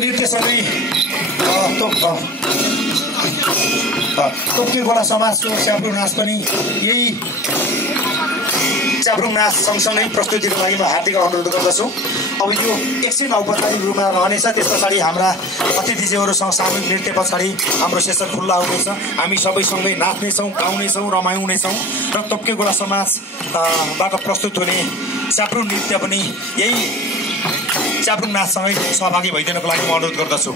नृत्यसँगै तोक्के गोला समाजको च्याब्रुङ नाच पनि यही च्याब्रुङ नाच सँगसँगै प्रस्तुतिको लागि म हार्दिक अनुरोध गर्दछु। अब यो एकछिन औपचारिक रूपमा रहनेछ, त्यस पछाडि हाम्रा अतिथिज्यूहरूसँग सामूहिक नृत्य पछाडि हाम्रो सेसन खुल्ला हुनेछ। हामी सबैसँगै नाच्नेछौँ, गाउनेछौँ, रमाउनेछौँ र तोक्के गोला समाजबाट प्रस्तुत हुने च्याब्रुङ नृत्य पनि यही च्याब्रुङ नाचसँगै सहभागी भइदिनको लागि म अनुरोध गर्दछु।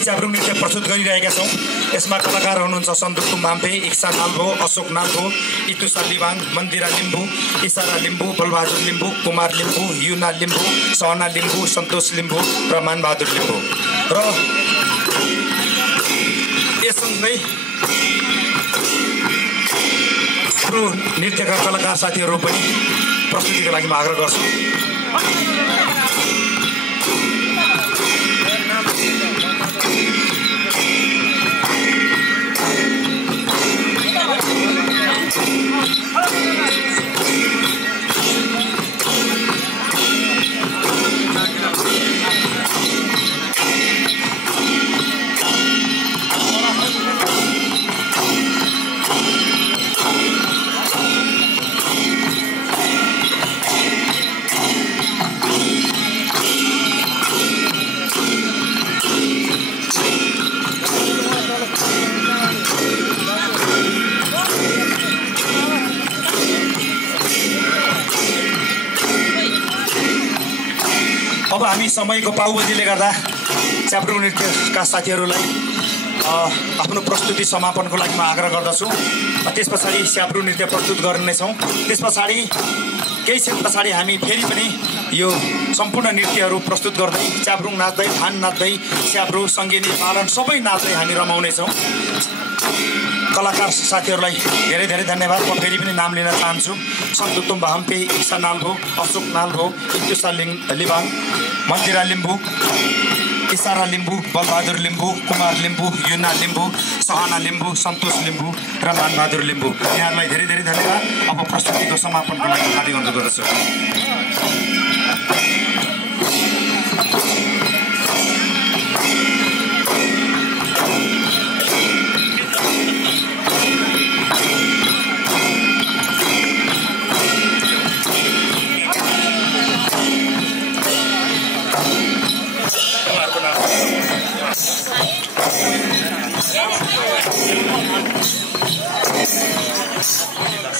च्याब्रुङ नृत्य प्रस्तुत गरिरहेका छौँ। यसमा कलाकार हुनुहुन्छ सन्दुकु माम्पे, इक्सा नाल्भो, अशोक नाल्भो, इतुसा लिबाङ, मन्दिरा लिम्बू, इसारा लिम्बू, बलबहादुर लिम्बू, कुमार लिम्बू, युना लिम्बू, सहना लिम्बू, सन्तोष लिम्बू र मानबहादुर लिम्बू। र यससँगै अरू नृत्यका कलाकार साथीहरू पनि प्रस्तुतिको लागि म आग्रह गर्छु। अब हामी समयको पाउबन्दीले गर्दा च्याब्रुङ नृत्यका साथीहरूलाई आफ्नो प्रस्तुति समापनको लागि म आग्रह गर्दछु। त्यस पछाडि च्याब्रुङ नृत्य प्रस्तुत गर्नेछौँ। त्यस पछाडि केही क्षण पछाडि हामी फेरि पनि यो सम्पूर्ण नृत्यहरू प्रस्तुत गर्दै च्याब्रुङ नाच्दै, धान नाच्दै, च्याब्रु, सङ्गेनी, पालन सबै नाच्दै हामी रमाउनेछौँ। कलाकार साथीहरूलाई धेरै धेरै धन्यवाद। म फेरि पनि नाम लिन चाहन्छु। सन्तुतुम भाम्पे, इक्सा नाल्भो, अशोक नाल्भो, इतुसा लिबाङ, मन्दिरा लिम्बू, इसारा लिम्बू, बलबहादुर लिम्बू, कुमार लिम्बू, युना लिम्बू, सहना लिम्बू, सन्तोष लिम्बू र मानबहादुर लिम्बू। यहाँहरूलाई धेरै धेरै धन्यवाद। अब प्रस्तुतिको समापनको लागि हार्दिक अनुरोध गर्दछु।